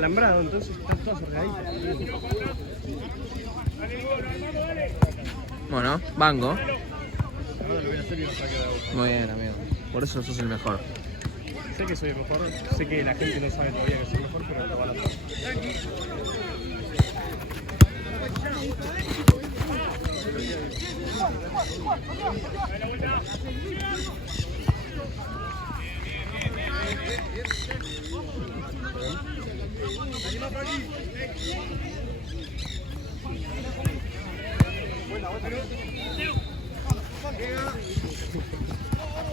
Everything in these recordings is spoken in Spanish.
alambrado, entonces están todas cerraditas. Bueno, banco. Ahora lo voy a hacer y vas a quedar a gusto. Muy bien, amigo. Por eso sos el mejor. Sé que soy el mejor, sé que la gente no sabe todavía que soy el mejor, pero lo van a hacer.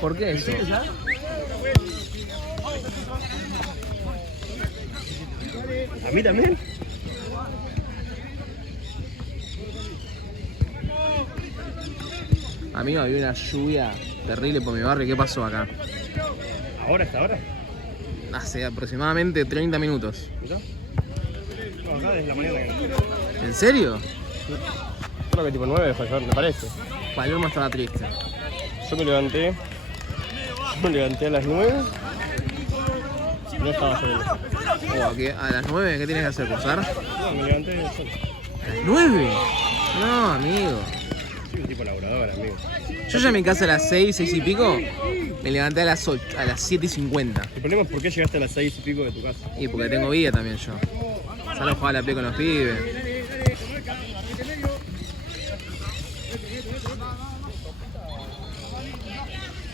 ¿Por qué eso? ¿A mí también? Amigo, había una lluvia terrible por mi barrio. ¿Qué pasó acá? ¿Ahora, hasta ahora? Hace aproximadamente 30 minutos. ¿Ya? No, acá desde la mañana que... ¿En serio? Creo que tipo 9 fue ayer, me parece. Palermo estaba triste. Yo me levanté a las 9. No estaba lloviendo. ¿A las 9 qué tienes que hacer? ¿Cursar? No, me levanté del sol. ¿A las 9? No, amigo. Soy un tipo laburador, amigo. Yo ya en mi casa a las 6 y pico. Me levanté a las 8, a las 7:50. El problema es por qué llegaste a las 6 y pico de tu casa. Y porque tengo vida también yo. Salgo a jugar a la play con los pibes.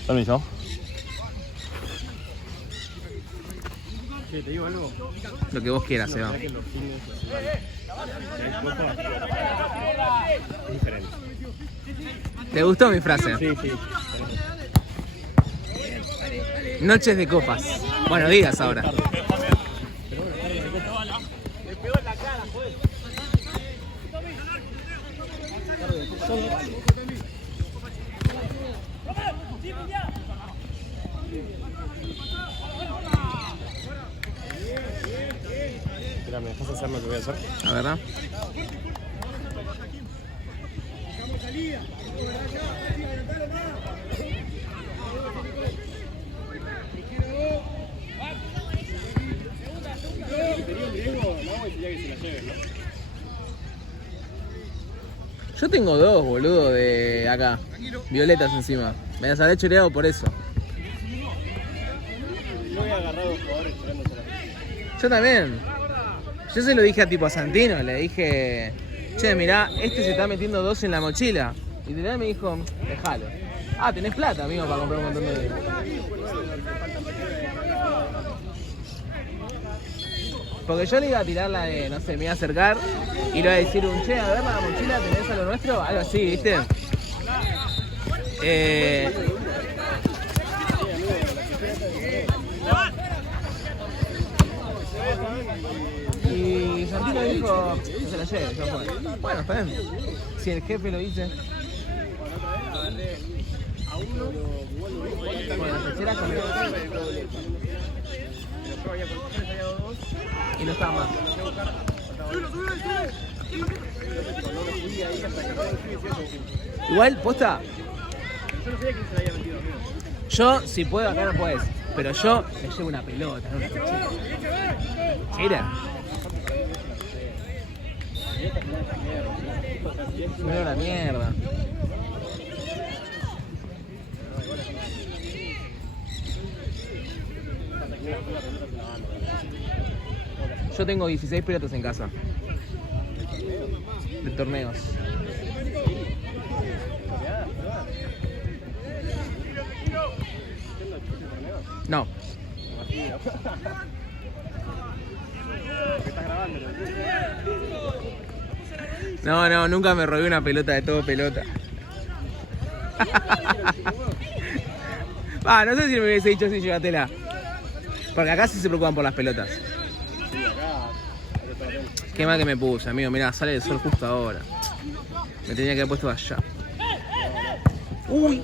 Permiso. Sí, te digo algo. Lo que vos quieras, Seba. Que los fines de semana que hay copa es diferente. ¿Te gustó mi frase? Sí, sí. Noches de copas. Bueno, digas ahora. Mira, ¿me dejas hacer lo que voy a hacer? La verdad. Yo tengo dos, boludo, de acá. Violetas encima. Me las habré choreado por eso. Yo he agarrado jugadores tirándose la... Yo también. Yo se lo dije a tipo a Santino, le dije, che, mirá, este se está metiendo 2 en la mochila. Y literal me dijo, déjalo. Ah, tenés plata, amigo, para comprar un montón de... Porque yo le iba a tirar la de, no sé, me iba a acercar y le iba a decir che, a ver la mochila, ¿tenés a lo nuestro? Algo así, ¿viste? Y Santino dijo, que se la lleve, yo fue. Bueno, está bien. Si el jefe lo dice. Bueno, la tercera cambió. Y no estaba más. Igual, posta. Yo, si puedo, acá no puedes. Pero yo me llevo una pelota, no una mochila. Mira. Me veo la mierda. Yo tengo 16 pelotas en casa. De torneos. No. No, nunca me robé una pelota de todo pelota. No sé si me hubiese dicho así, llévatela. Porque acá sí se preocupan por las pelotas. Qué mal que me puse, amigo. Mirá, sale el sol justo ahora. Me tenía que haber puesto allá. Uy.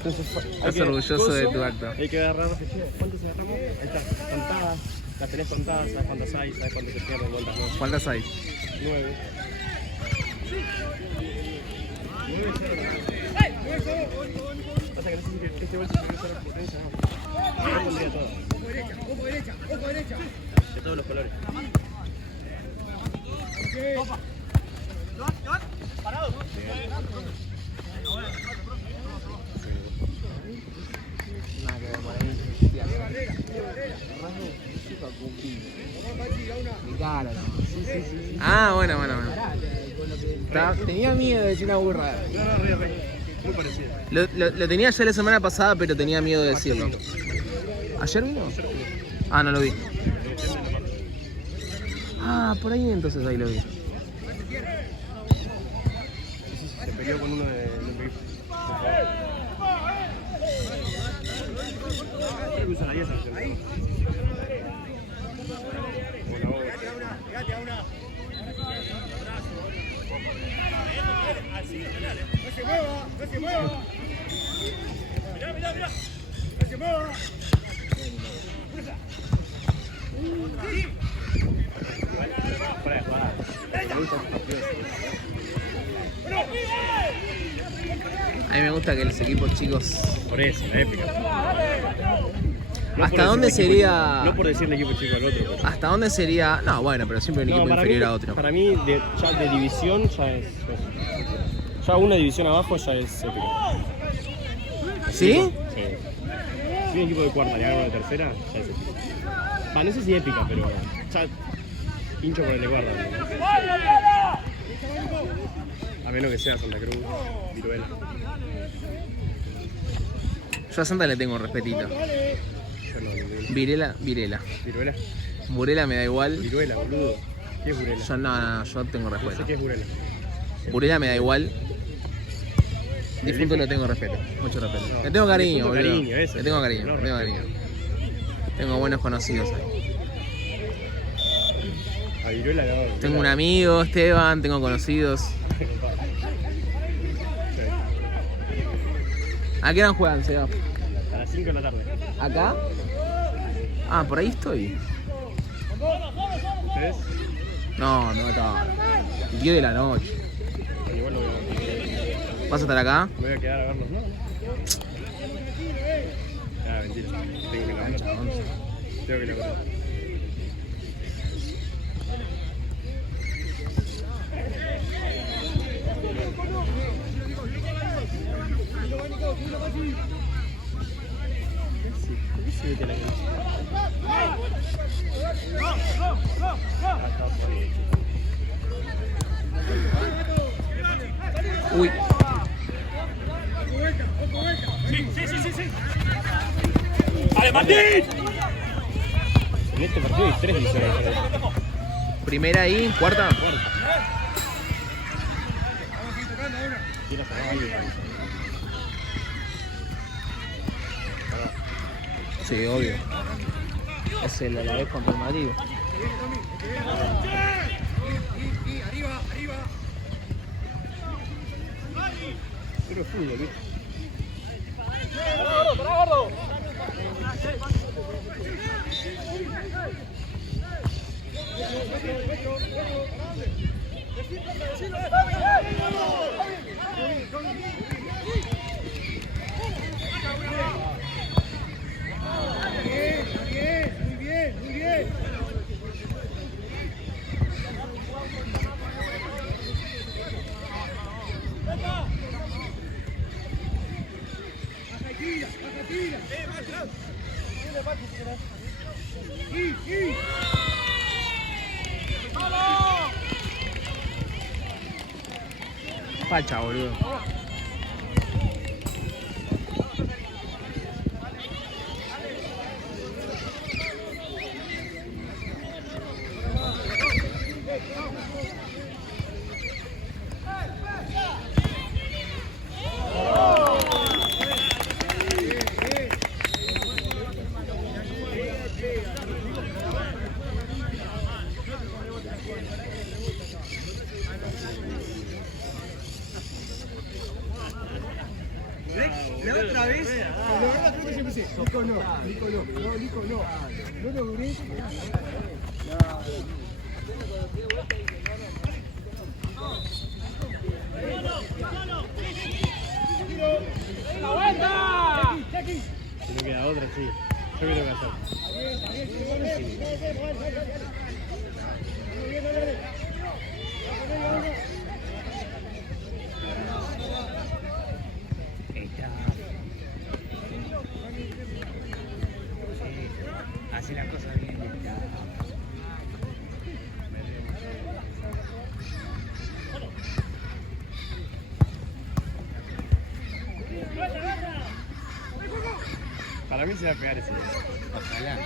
Estás orgulloso de tu acto. Hay que agarrar. ¿Cuántos agarramos? Ahí está, contadas. Las tenés contadas, sabes cuántas hay, sabes cuántas te pierden, cuántas no. ¿Cuántas hay? 9. Pasa que no sé si este gol se puede usar potencia, no. Yo pondría todo. Ojo derecha. De todos los colores. Parado. Ah, bueno. Tenía miedo de decir una burrada. No, muy parecido. Lo tenía ya la semana pasada, pero tenía miedo de decirlo. ¿Ayer vino? Ah, no lo vi. Ah, por ahí entonces ahí lo vi. Se peleó con uno de los equipos. Creo que usa la 10 ahí. No se mueva. Mirá. No se mueva. A mí me gusta que los equipos chicos... Por eso, la épica. No ¿Hasta dónde sería...? No por decirle equipo chico al otro. Pero... ¿Hasta dónde sería...? No, bueno, pero siempre un equipo inferior a otro. Para mí, ya de división, ya es... Ya una división abajo ya es épica. ¿Sí? Sí. Si un equipo de cuarta le gana de tercera, ya es épica. No sé si épica, pero ya hincho por el de cuarta. A menos que sea Santa Cruz, Viruela. Yo a Santa le tengo un respetito. Yo no, Virela. ¿Viruela? Burela me da igual. Viruela, boludo. ¿Qué es Burela? Yo tengo No respeto. sé qué es Burela. Burela me da igual. Difunto le tengo respeto, mucho respeto. No, Le tengo cariño, difunto boludo. cariño, eso. Le tengo cariño, No, le tengo cariño. Tengo buenos conocidos ahí. A Viruela no. Tengo un amigo, Esteban, tengo conocidos. ¿A qué hora juegan, Seba? A las 5 de la tarde. ¿Acá? Ah, por ahí estoy. ¿Ustedes? No, está. 10 de la noche. Igual lo voy a... ¿Vas a estar acá? Me voy a quedar a verlos, ¿no? Ah, mentira. Tengo que laburar. Tengo que laburar. Sí, que la Uy. Sí. ¡Ale, Martín! En este partido hay 3 divisiones diferentes. Primera y cuarta. Quiero sacar algo. Sí, obvio. Es el Alavés contra el Madrid. Pero fútbol, ¿viste? ¡Pará, gordo! Muy bien. Facha, boludo. La otra vez. Nico no. No lo duré. Si no queda otra, sí. Yo creo que hacer. Así las cosas bien. Para mí se va a pegar ese. Ojalá.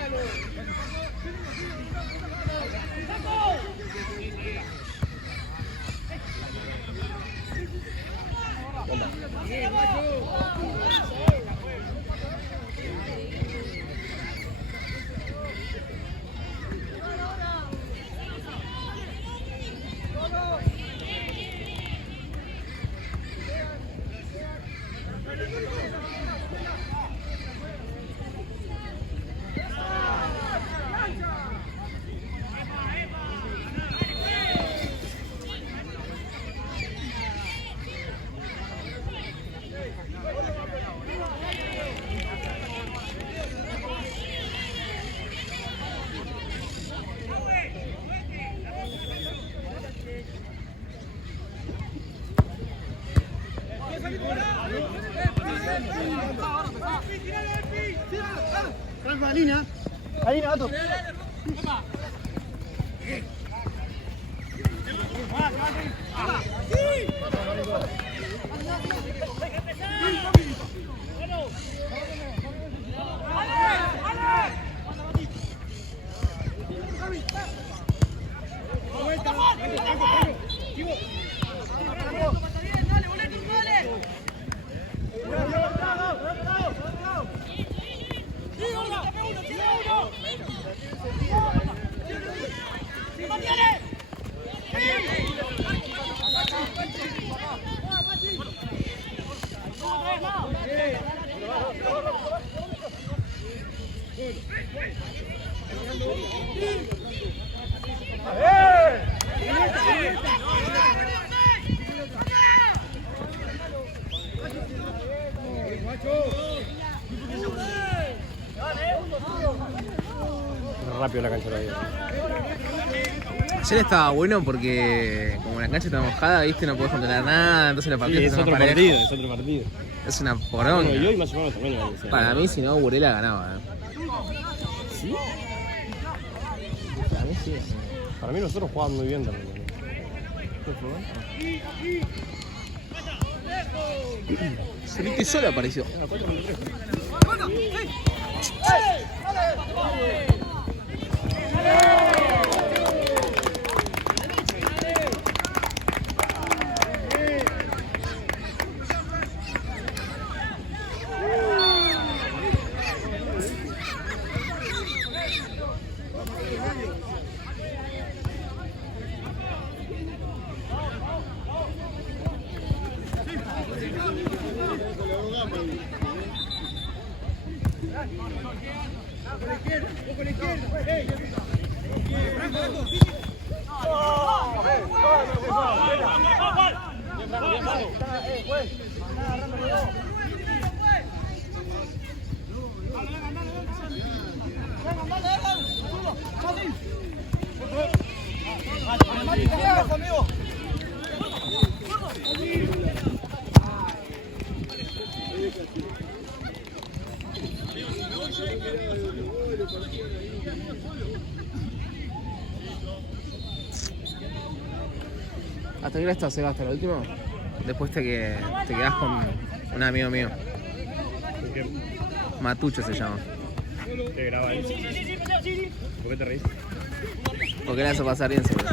Alina, gato. Rápido la cancha todavía. Ayer estaba bueno porque como la cancha está mojada, viste, no podés controlar nada, entonces los partidos Sí, es son otro más parejos. partido, es otro partido. Es una Bueno, poronga. y hoy más o menos también. Para mí, si no, Burela ganaba. ¿Sí? Para mí sí. Para mí nosotros jugaban muy bien también. Solito y solo apareció. ¿Hasta qué hora estás, Seba? ¿Hasta el último? Después te quedás con un amigo mío. ¿Qué? Matucho se llama. Te graba él. ¿Por qué te reís? Porque le vas a pasar bien, seguro.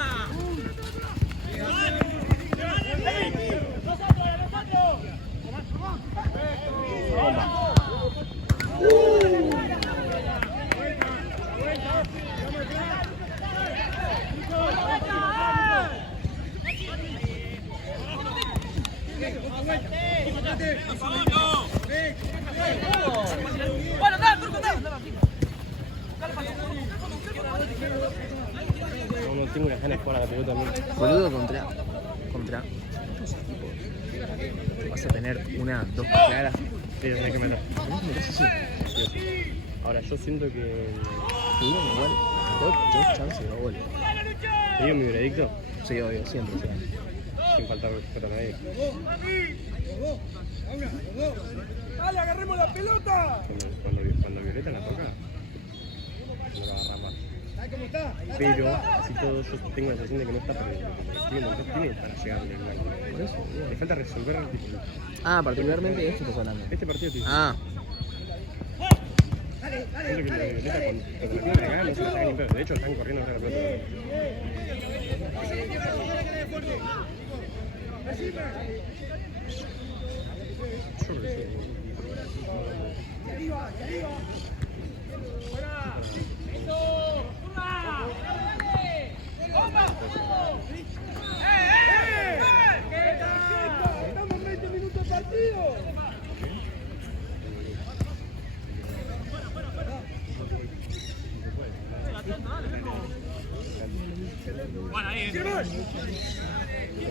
No tengo unas ganas de jugar a la pelota también. Boludo, contra estos equipos vas a tener una, dos claras. Sí, tenés que meter. Sí. Ahora yo siento que... Tuvieron igual dos chances de gol. ¿Te digo mi veredicto? Sí, obvio, siempre. Sin faltar respeto a nadie. ¡Dale, agarremos la pelota! Cuando Violeta la toca, no la agarra más. Pero, así todo, yo tengo la sensación de que no está perdiendo. Tiene para llegar al nivel. Por eso, le falta resolver el título. Ah, particularmente esto estás hablando. Este partido título. Ah, Siento que la Violeta cuando la tiene acá no se la saca ni pedo. De hecho, están corriendo hacia la pelota. Yo creo que sí. ¡Estamos 20 minutos de partido!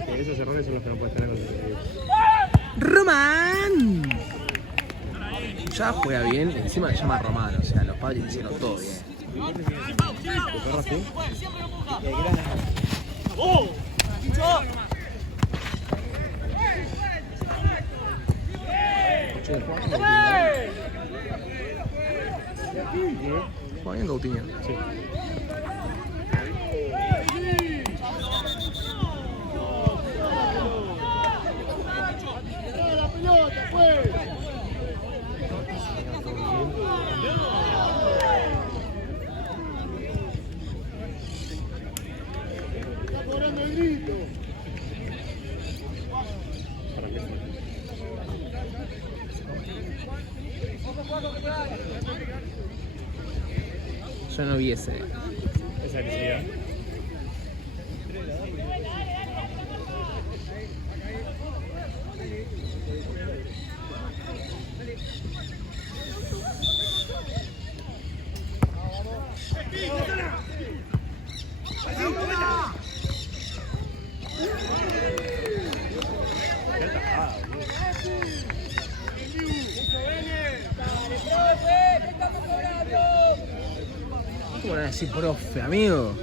Porque esos errores son los que no puedes tener con el ¡Román! Ya juega bien, encima le llama Román, o sea, los padres hicieron todo bien. Juega bien Coutinho. Sí. Yo no vi ese. Esa agresividad. ¿Cómo van a decir profe, amigo?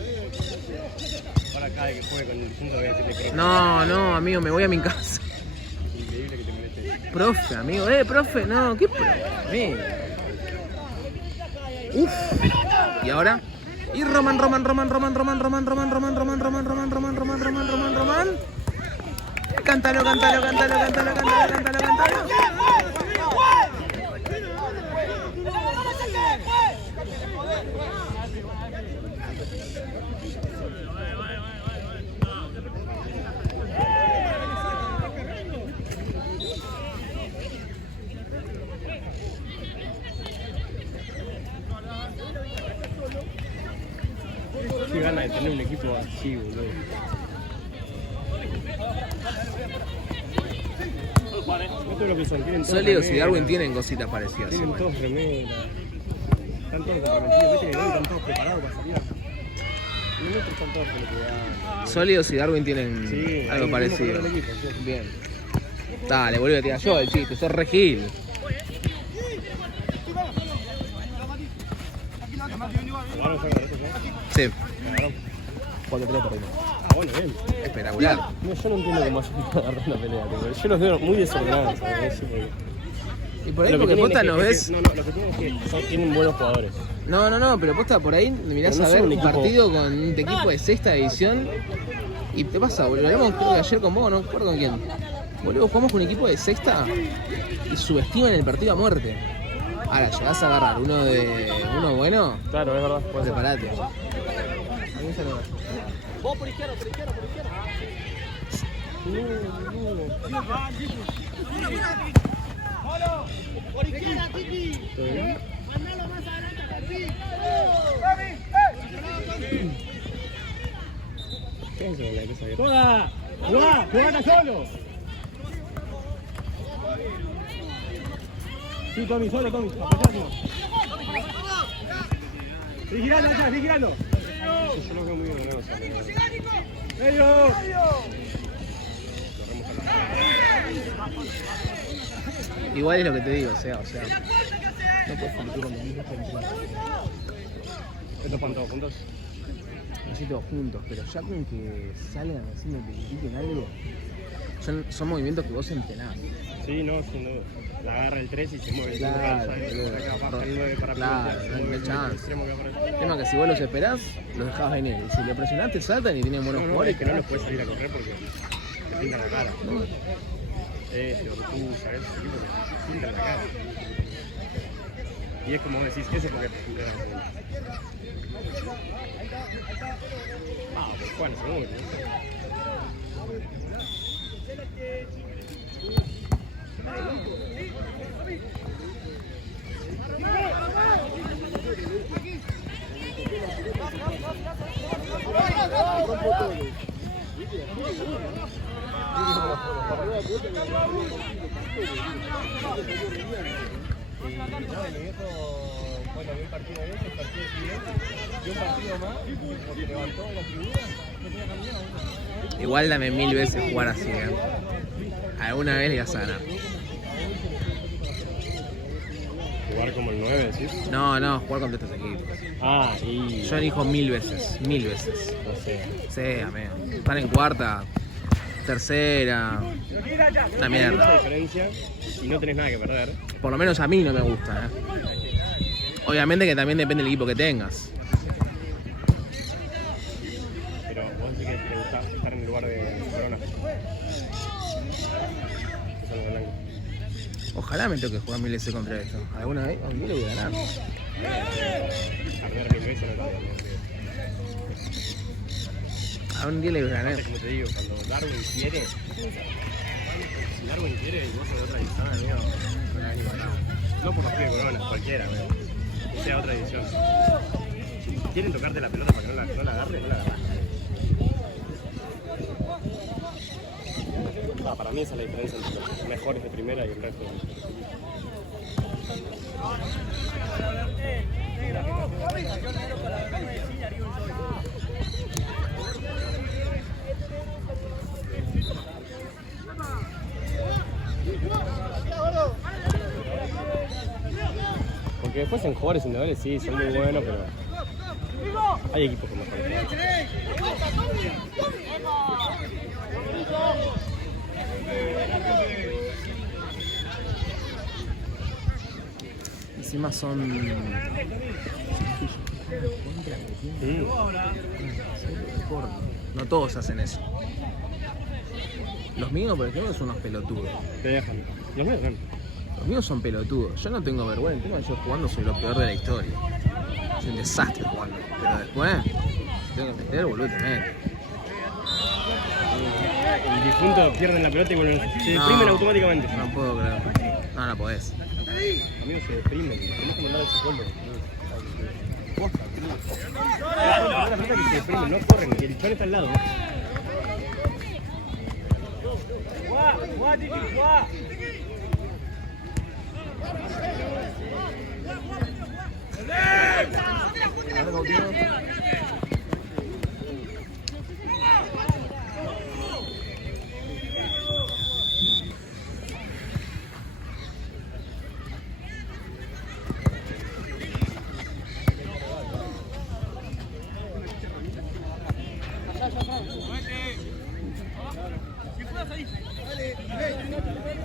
Ahora cada vez que juegue con el punto voy a decirle profe. No, amigo, me voy a mi casa. Increíble que te moleste. Profe, amigo, profe, no, ¿qué profe, amigo? Uf. ¿Y ahora? Y Román. Cántalo. Qué gana de tener un equipo así, boludo. Esto es lo que son, tienen todos Sólidos y remeras, Darwin tienen cositas parecidas. tienen igual. todos remeras. Están todos comprometidos, viste que están todos preparados para salir. Los otros están todos con lo que dan. Sólidos y Darwin tienen Sí, algo hay parecido. un mismo color del equipo, sí. Bien. Dale, boludo, tira yo el chiste, sos re gil. ¿Vamos a hacer eso, no? Sí. Agarramos. 4-3 perdimos. Ah, bueno, bien. Espectacular. No, yo no entiendo cómo hacen para agarrar una pelea. Tipo, yo los veo muy desordenados. ¿Sabes? Sí, porque... Y por ahí Lo que porque tienen posta es que- nos es ves. que- No, lo que tienen es que tienen buenos jugadores. No, pero posta por ahí mirás Pero no a ver son un un equipo- partido con un equipo de sexta división Y te pasa, boludo. Lo hablamos creo que ayer con vos, no me acuerdo con quién. Boludo, jugamos con un equipo de sexta y subestiman el partido a muerte. Ahora, llegás a agarrar uno bueno, Claro, es verdad. Puede ser. prepárate. Vos por izquierda, por izquierda, por izquierda. Por izquierda, Titi. ¿Todo bien? Mandalo más adelante para ti. Quédense con la cabeza abierta. Toda. Jugá solo. Sí, Tommy, solo, Tommy. Apoyate. Sigue girando allá, sigue girando. Yo lo veo muy ordenado. Medio. Igual es lo que te digo, o sea. No puedes competir con los mismos encima. ¿Estos van todos juntos? Necesito juntos, pero ya con que salgan haciendo que critiquen algo, son movimientos que vos entrenás. Sí, no, sin duda. La agarra el 3 y se mueve. Claro, Baja el 9 para claro, plantear, no hay chance. extremo que aparece. El tema es que si vos los esperás, los dejás venir. Y si lo presionás, te saltan y tienen buenos No, jugadores. es que no los puedes salir a correr porque te pintan la cara. Ortuza, esos equipos que pintan la cara. Y es como decís, ese porque te entrenas juntos. Pues Juan, seguro. Bueno, vi un partido de ese, el partido siguiente, y un partido más, porque levantó la tribuna, no tenía cambiado. Igual dame 1000 veces jugar así, ¿eh? Alguna vez le vas a ganar. Jugar como el 9, ¿sí? No, jugar contra estos equipos. Ah, y... Yo elijo 1000 veces. no sé. Sí, amigo. Están en cuarta, tercera. Una Hay mucha mierda. diferencia y no tenés nada que perder. Por lo menos a mí no me gusta, ¿eh? Obviamente que también depende del equipo que tengas. Pero vos decís que te gusta estar en el lugar de Corona. Ojalá me toque jugar 1000 veces contra esto. Alguna vez, a mí lo voy a ganar. Perder 1000 veces no te voy a Algún día le voy a ganar. como te digo, cuando Darwin quiere, si Darwin quiere y vos sos de otra edición, amigo, no por los pibes de Corona, cualquiera, amigo, que sea otra edición. Si quieren tocarte la pelota para que no la agarres, no la agarras. Para mí esa es la diferencia entre los mejores de primera y el resto. Porque después en jugadores individuales sí, son muy buenos, pero hay equipos con mejores. Encima son... No todos hacen eso. Los míos, por ejemplo, son unos pelotudos. Te dejan. Los míos ganan. Los míos son pelotudos. Yo no tengo vergüenza. Encima yo jugando soy lo peor de la historia. Soy un desastre jugando. Pero después, si tengo que meter, boludo, te meto. El difunto pierden la pelota y se deprimen automáticamente. No puedo creer. No podés. Amigos, se deprimen. Tenés que mandar el psicólogo. Posta, la pelota que se deprimen, no corren, que el chon está al lado. Juá, Titi, juá.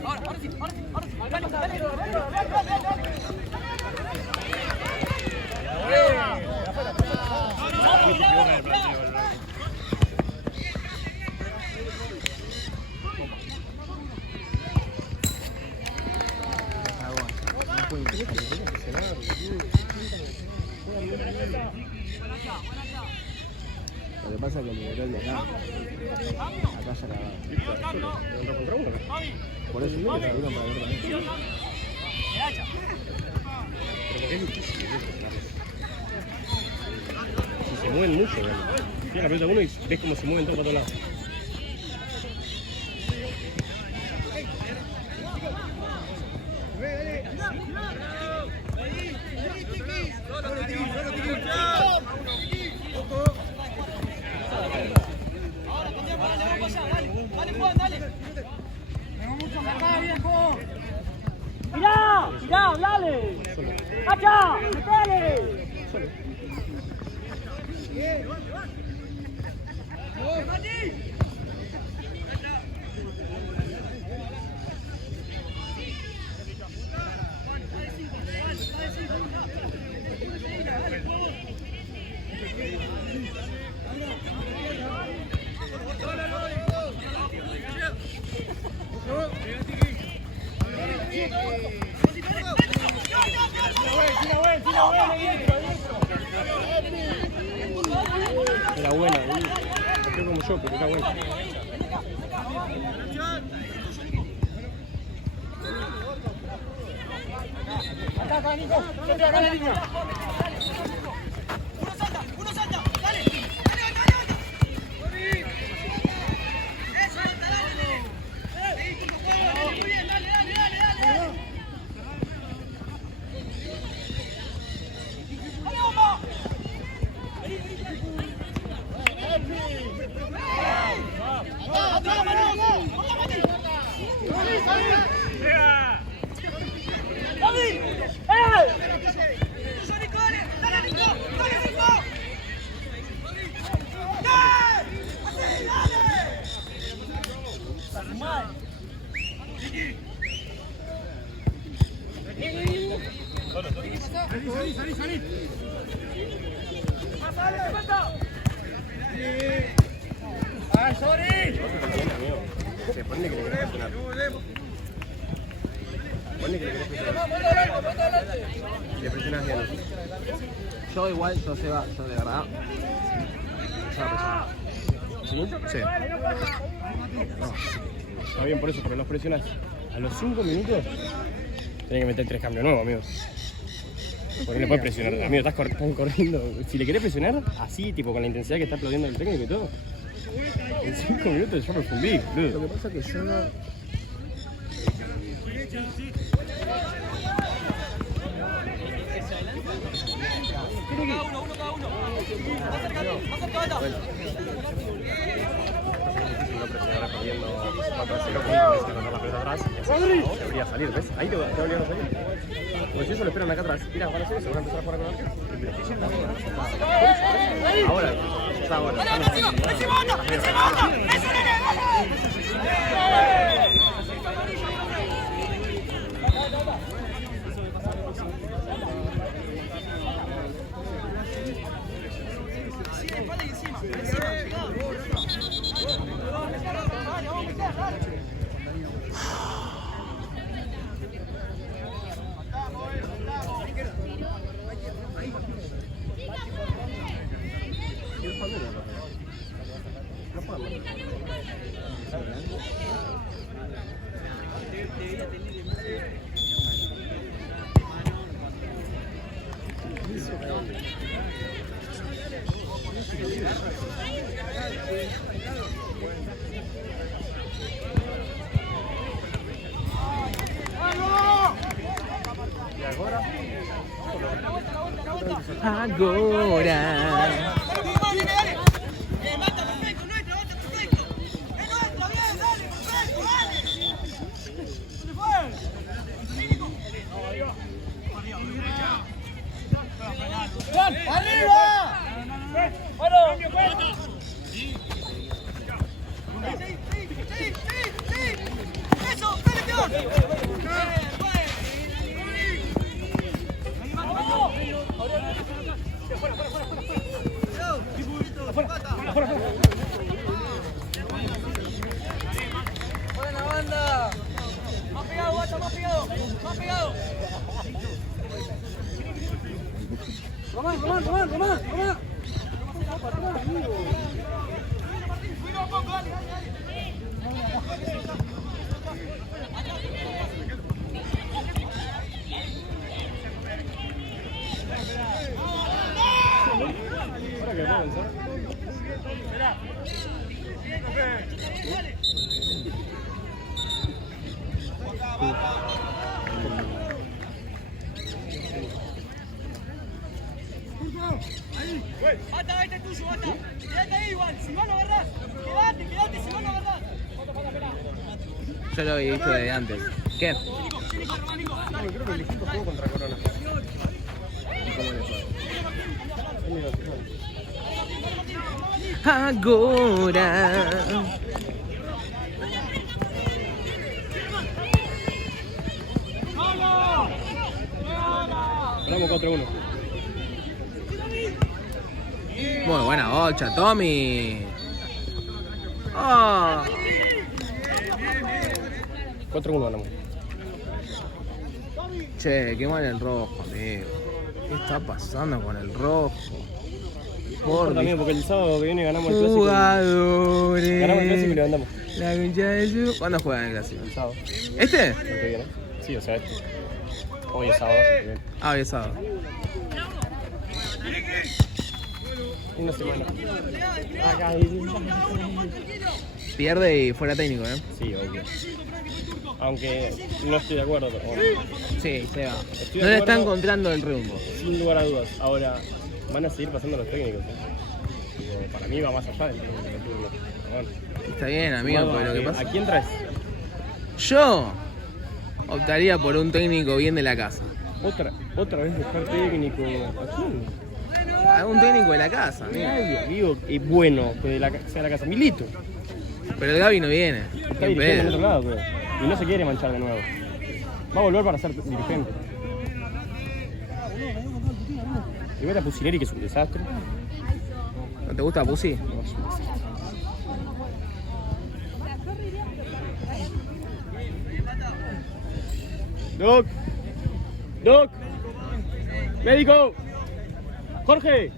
Ahora sí. Lo que pasa es que liberó el de acá. Acá ya acababa. ¿Uno contra uno? Por eso digo que se vieron para ver también. Pero porque es difícil, si se mueven mucho, ¿no? Tira la pelota uno y ves cómo se mueven todos para todos lados. ¡Mirá! ¡Mirá! ¡Dale! ¡Hacha! ¡Metele! Era buena, no creo como yo, pero era buena. Ataca, Nico. Siempre acá la línea. Uno salta, dale. Eso, dale. Muy bien, dale. ¡Dale, bomba! Salí. ¡Ay, sorry! Se pone que le querés presionar. Pone que le querés presionar. Y le presionas bien. Yo igual, yo de verdad. ¿Sí? Sí. No. Está bien por eso, porque los presionas a los 5 minutos. Tenés que meter 3 cambios nuevos, amigo. Porque no le puedes presionar, amigo, están corriendo. Si le querés presionar, así, tipo, con la intensidad que está aplaudiendo el técnico y todo. En 5 minutos yo me fundí, boludo. Lo que pasa es que yo no. Uno. Más cerca, banda. No presionar perdiendo 4-0 con la pelota atrás. Debería salir, ¿ves? Ahí te debería salir. Porque si eso lo esperan acá atrás. Mira, van a hacer eso, van a empezar a jugar con arquero. Ahora, ya ahora. Agora. Buena banda. Más pegado, guacho, más pegado. Román. Ahora que puedo pensar. Ata, este es tuyo, Ata. Quédate ahí igual, si van a agarrar. Quédate, si van a agarrar. Yo lo había visto desde antes. ¿Qué? No, creo que el equipo jugó contra Corona. ¿Y cómo le fue? Es medio final. Agora. Ganamos 4-1. Muy buena bocha, Tommy. Oh. 4-1 ganamos. Che, qué mal el rojo, amigo. ¿Qué está pasando con el rojo? Por También porque el sábado que viene ganamos el clásico. jugadores. Ganamos el clásico y levantamos. La concha de su... ¿Cuándo juegan el clásico? El sábado. ¿Este? El que viene. Sí, o sea, este. Hoy es sábado, el que viene. Ah, hoy es sábado. Una semana. Acá. Pierde y fuera técnico, ¿eh? Sí, obvio. Aunque no estoy de acuerdo, pero bueno, Sí, se va. Estoy No de le está acuerdo. encontrando el rumbo. sin lugar a dudas. Ahora, van a seguir pasando los técnicos. Tipo, para mí va más allá del turno. Pero bueno. Está bien, amigo, porque lo que pasa... ¿A quién traes? Yo optaría por un técnico bien de la casa. Otra vez buscar técnico. ¿A quién? A un técnico de la casa, amigo. Nadie, digo, bueno, que de la, sea la casa. Milito. Pero el Gaby no viene. Está Qué dirigiendo en pedo. otro lado, pero. Y no se quiere manchar de nuevo. Va a volver para ser dirigente. Y mete a Pusineri, que es un desastre. ¿No te gusta Pussy? No, es un desastre. Doc. Doc. Médico. Jorge.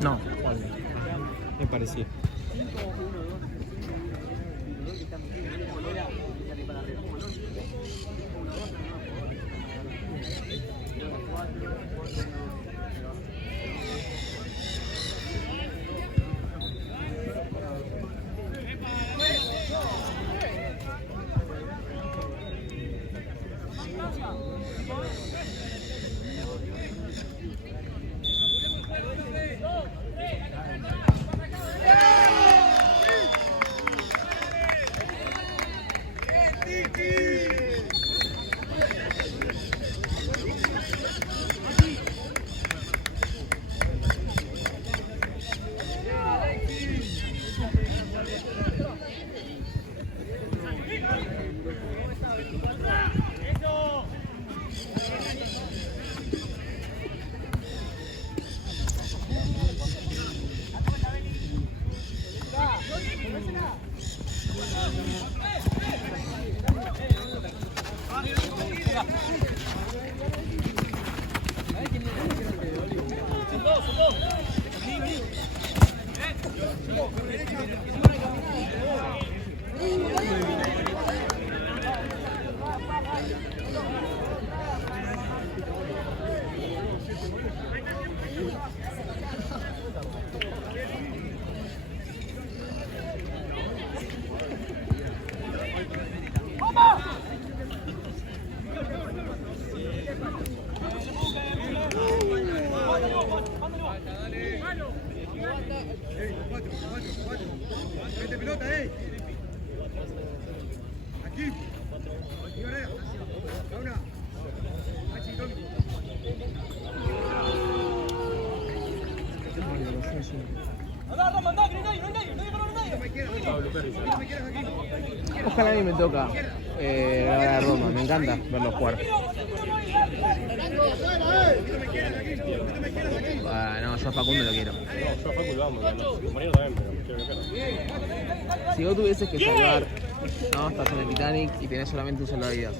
No. Me parecía. Ojalá a mí me toca grabar a Roma, me encanta verlos jugar. No, yo a Facundo lo quiero. No, yo a Facu lo amo, compañero también, pero me quiero que Si vos tuvieses que salvar, no, estás en el Titanic y tenés solamente un salvavidas.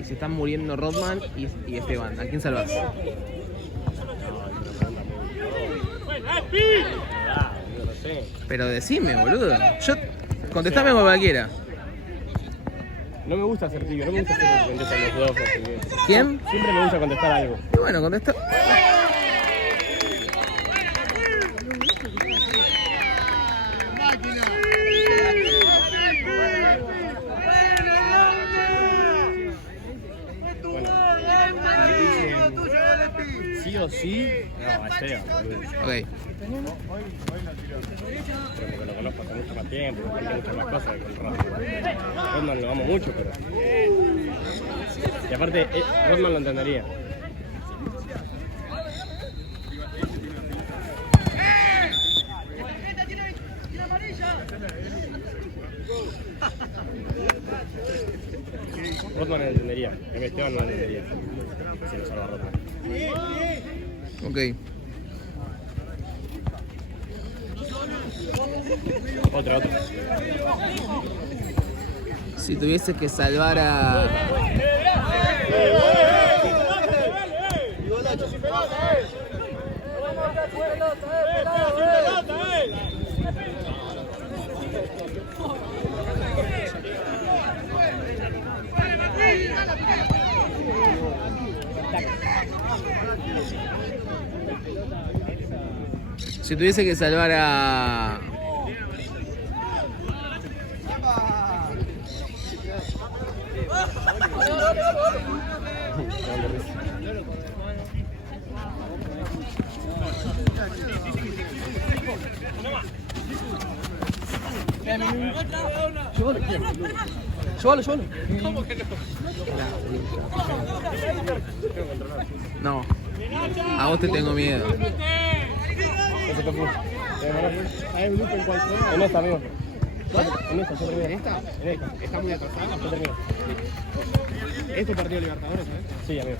Y se están muriendo Rodman y Esteban, ¿a quién salvás? no sé. Pero decime, boludo. Contestame con cualquiera. No me gusta ser tibio, no me gusta ser que contestan los dos. ¿Quién? Siempre me gusta contestar algo. Y bueno, contesta. Sí o sí, no, a Esteban, boludo. Ok. Pero porque lo conozco hace mucho más tiempo, porque muchas más cosas que con Rodman. Rodman lo amo mucho, pero... Y aparte, Rodman lo entendería. Rodman lo entendería, Esteban no lo entendería. Si lo salva Rodman. Ok. Otra. Si tuviese que salvar a... Si tuviese que salvar a... Llévalo. ¿Cómo que no? No. A vos te tengo miedo. En esta, amigo. En esta, yo termino. ¿En esta? En esta. ¿Está muy atrasada? Yo termino. ¿Es tu partido Libertadores, sabes? Sí, amigo.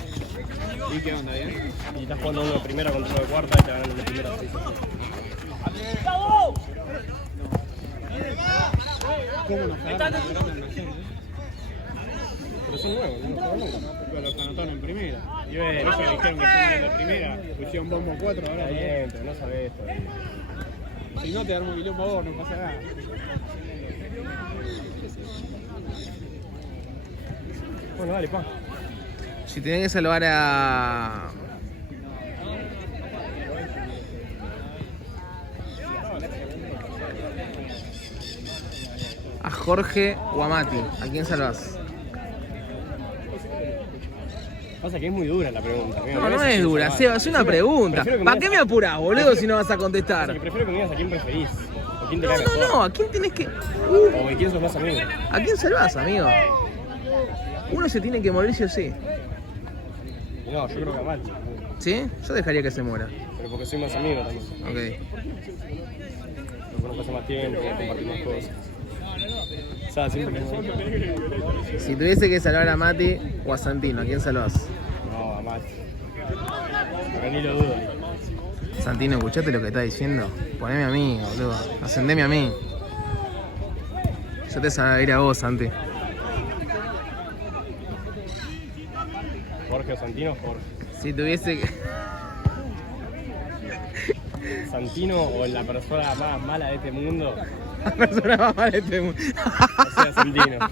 ¿Y qué onda, bien? Y estás jugando uno de primera contra uno de cuarta y te ganan de primera 6. ¿Cómo nos cagaron la pelota en Naciones? Pero son nuevos, no juegan nunca. Pero los anotaron en primera. Y bueno, Por eso dijeron que son de la primera. Pusieron bombo 4 está ahora. bien, pero no sabés todavía. Si no te armo quilombo a vos, no pasa nada. Bueno, dale, pa. Si tenés que salvar a... a Jorge o a Mati, ¿a quién salvás? Pasa que es muy dura la pregunta. Amigo. No es dura, Seba, es una pregunta. ¿Para qué me apurás, boludo, si no vas a contestar? Prefiero que me digas a quién preferís. O quién te cae mejor. No, ¿a quién tenés que...? O de quién sos más amigo. ¿A quién salvás, amigo? Uno se tiene que morir sí o sí. No, yo creo que a Machi. ¿Sí? Yo dejaría que se muera. Pero porque soy más amigo también. Ok. Lo conozco hace más tiempo, compartimos más cosas. O sea, siempre que... Si tuviese que salvar a Mati o a Santino, ¿a quién salvás? No, a Machi. Porque ni lo dudo. Santino, ¿escuchaste lo que está diciendo? Poneme a mí, boludo. Ascendeme a mí. Yo te salvaré a ir a vos, Santi. Jorge o Santino, Jorge. Si tuviese que... Santino o la persona más mala de este mundo, La persona más mala de este mundo. o sea, Santino.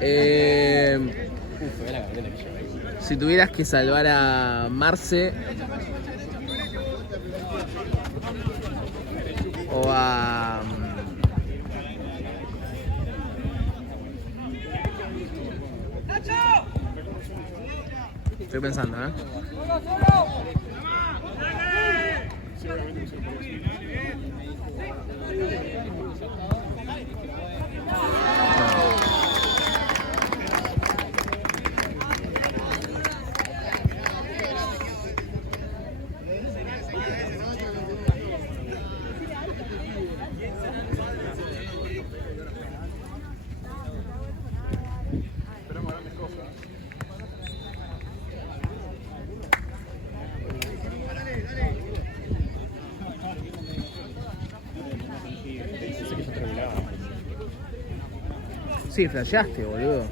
Ve la camioneta que lleva ahí. Si tuvieras que salvar a Marce o a... Estoy pensando, ¿eh? Sí, flasheaste, boludo.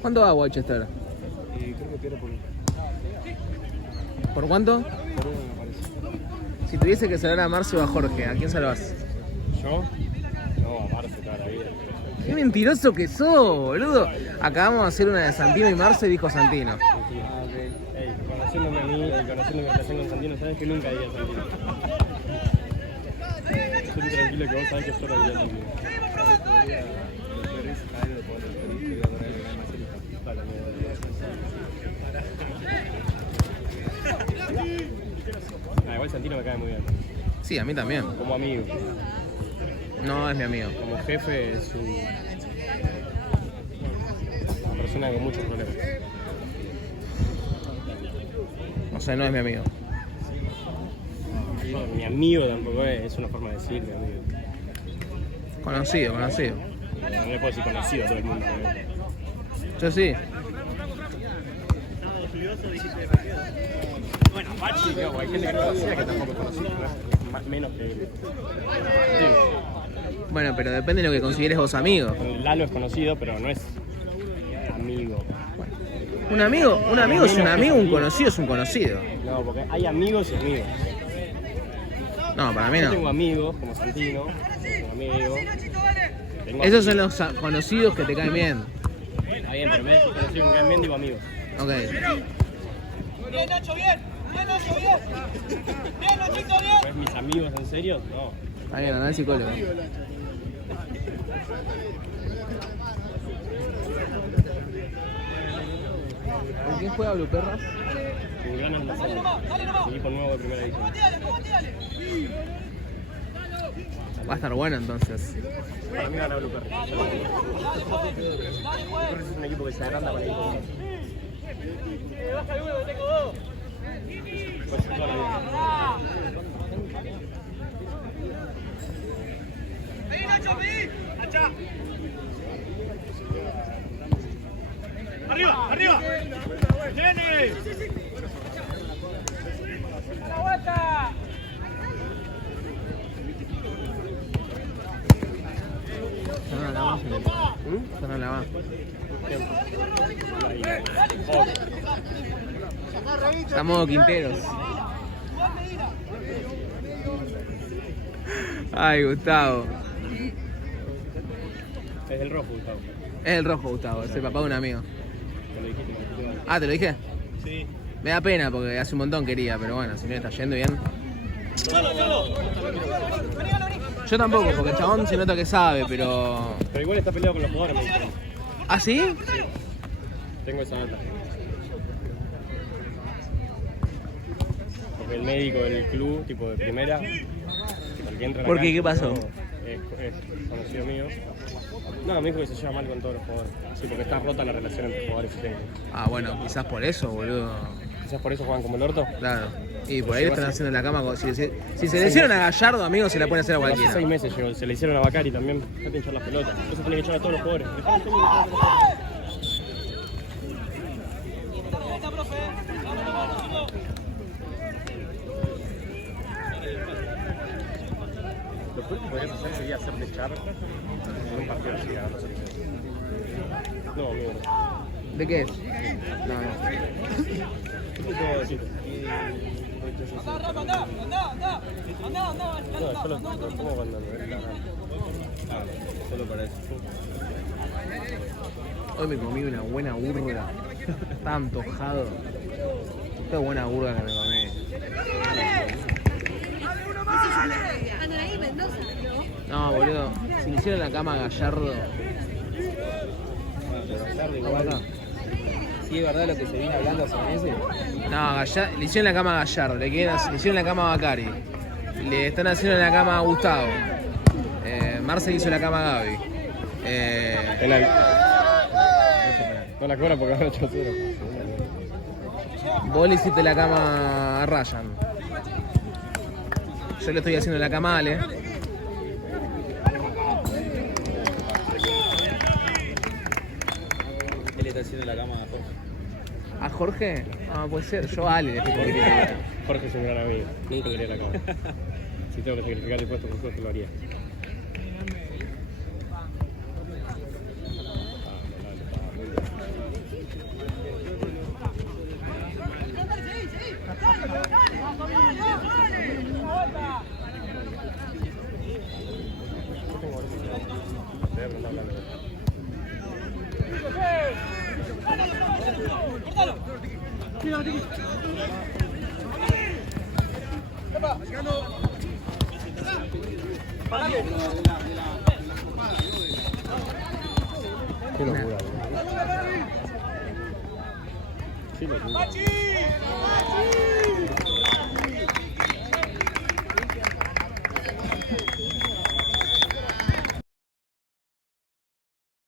¿Cuánto va Winchester? Creo que pierde por uno. ¿Por cuánto? Por uno me parece. Si tuviese que salvar a Marcio o a Jorge, ¿a quién salvas? ¿Yo? No, a Marce toda la vida. ¡Qué mentiroso que sos, boludo! Acabamos de hacer una de Santino y Marcio y dijo Santino. Ey, conociéndome a mí y conociendo mi relación con Santino, sabes que nunca diría Santino. Estoy tranquilo que vos sabés que yo lo diría Santino. Igual Santino me cae muy bien. Sí, a mí también. Como amigo. No, es mi amigo. Como jefe es una persona con muchos problemas. O sea, no es mi amigo. Mi amigo tampoco es una forma de decir mi amigo. Conocido. No le puedo decir conocido a todo el mundo. Yo sí. Bueno, Pachi, no, hay gente que no conocía que tampoco es conocido, ¿no? Menos que él. Sí. Bueno, pero depende de lo que consideres vos amigo. Lalo es conocido, pero no es amigo. Un amigo es un amigo, un conocido es un conocido. No, porque hay amigos y amigos. No, para mí Yo no. tengo amigos, como Santino, tengo amigos. Esos son los conocidos que te caen bien. Está bien, pero me decís conocido, me caen bien, digo amigos. Ok. Bien, Nacho, bien. Bien, Nacho, bien. Bien, Nachito, bien. ¿Ves mis amigos en serio? No. Está bien, anda al psicólogo. ¿Con quién juega Blue Perras? Mi gran almacén. Mi equipo nuevo de primera división. Va a estar bueno entonces. Para mí gana Blue Perry. Es un equipo que se agranda con el equipo. Baja el uno, tengo dos. Pues toda la vida. Vení, Nacho, vení. Nacha. Arriba, arriba. Tiene. A la vuelta. No la va. Estamos Quinteros. Ay, Gustavo. Es el rojo, Gustavo. Es el rojo, Gustavo, es el papá de un amigo. Te lo dijiste, me Ah, ¿te lo dije? Sí. Me da pena porque hace un montón quería, pero bueno, si no está yendo bien. Yo tampoco, porque el chabón se nota que sabe, pero... Pero igual está peleado con los jugadores, me dijeron. ¿Ah, sí? Tengo esa data. Porque el médico del club, tipo de primera, el que entra a la ¿Por qué? cancha, ¿Qué pasó? es conocido mío. No, me dijo que se lleva mal con todos los jugadores. Sí, porque está rota la relación entre jugadores y técnicos. Ah, bueno, quizás por eso, boludo. Quizás por eso juegan como el orto. Claro. Y por ahí están haciendo la cama. Si se le hicieron a Gallardo, amigos, se la pueden hacer a Hace cualquiera. 6 meses llegó, se le hicieron a Bacari también. Dejate hinchar las pelotas. Eso tiene que echar a todos los jugadores. Dejate al técnico echar a todos los jugadores. Lo peor que podrías hacer sería hacerte echar en un partido así a la selección. No, amigo. ¿De qué es? No. ¿Qué te puedo decir? No, yo lo pongo cuando me ven la gana. Solo para eso. Hoy me comí una buena burga. Estaba antojado. Qué buena burga que me comí. Anaí Mendoza, ¿no? No, boludo. Si le hicieron la cama a Gallardo. Sí, es verdad lo que se viene hablando hace meses. No, le hicieron la cama a Gallardo, le hicieron la cama a Bacari, le están haciendo la cama a Gustavo, Marce hizo la cama a Gaby. Penal. No la cobra porque ahora 8-0. Vos le hiciste la cama a Ryan. Yo le estoy haciendo la cama a Ale. Él está haciendo la cama a Jorge. ¿A Jorge? Ah, puede ser. Yo a Ale le estoy poniendo. Jorge es un gran amigo. Nunca le haría la cama. Si tengo que sacrificar el puesto por Jorge, lo haría. Qué locura, boludo. Qué locura.